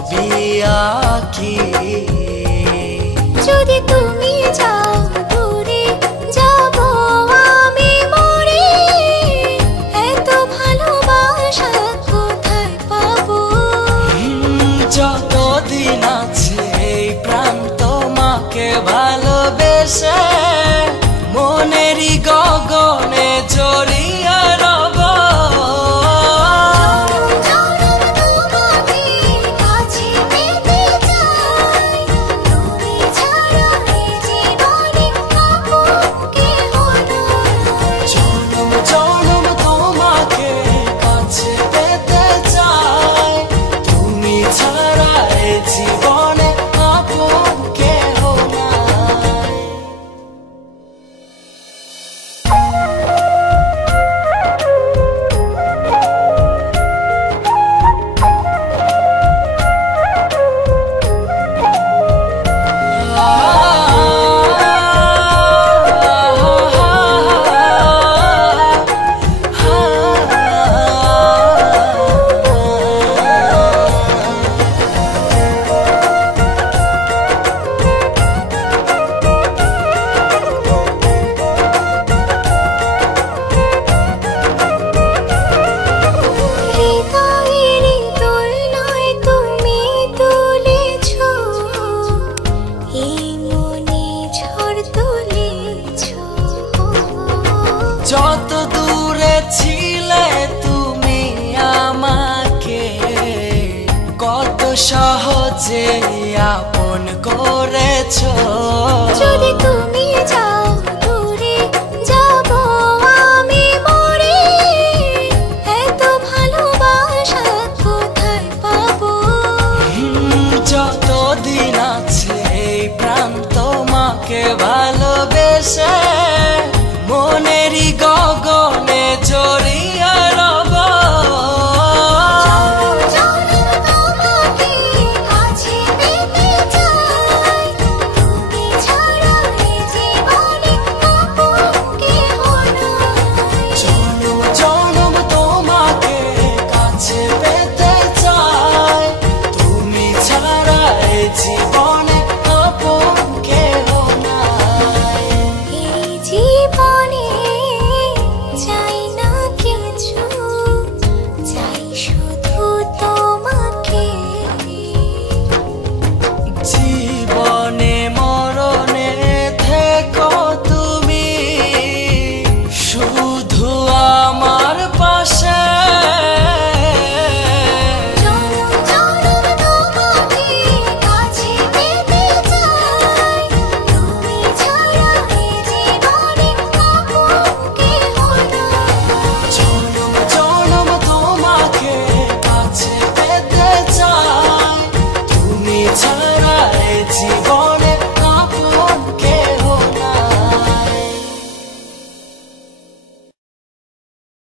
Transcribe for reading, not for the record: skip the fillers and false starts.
ছবি আঁকি। যদি তুমি যাও দূরে যাব আমি মরে, এত ভালোবাসা কোথায় পাবো? যতদিন আছে এই প্রাণ তোমাকে ভালোবেসে মনেরই গগনে জড়িয়ে রব। যত দূরে ছিলে তুমি আমাকে কত সহজে আপন করেছো। যদি তুমি যাও দূরে যাব আমি মরে, এত ভালোবাসা কোথায় পাবো? যতদিন আছে এই প্রাণ তোমাকে ভালোবেসে মনেরই গগনে জড়িয়ে রব। জনম জনম তোমাকে কাছে পেতে চাই, তুমি ছাড়া এই জীবন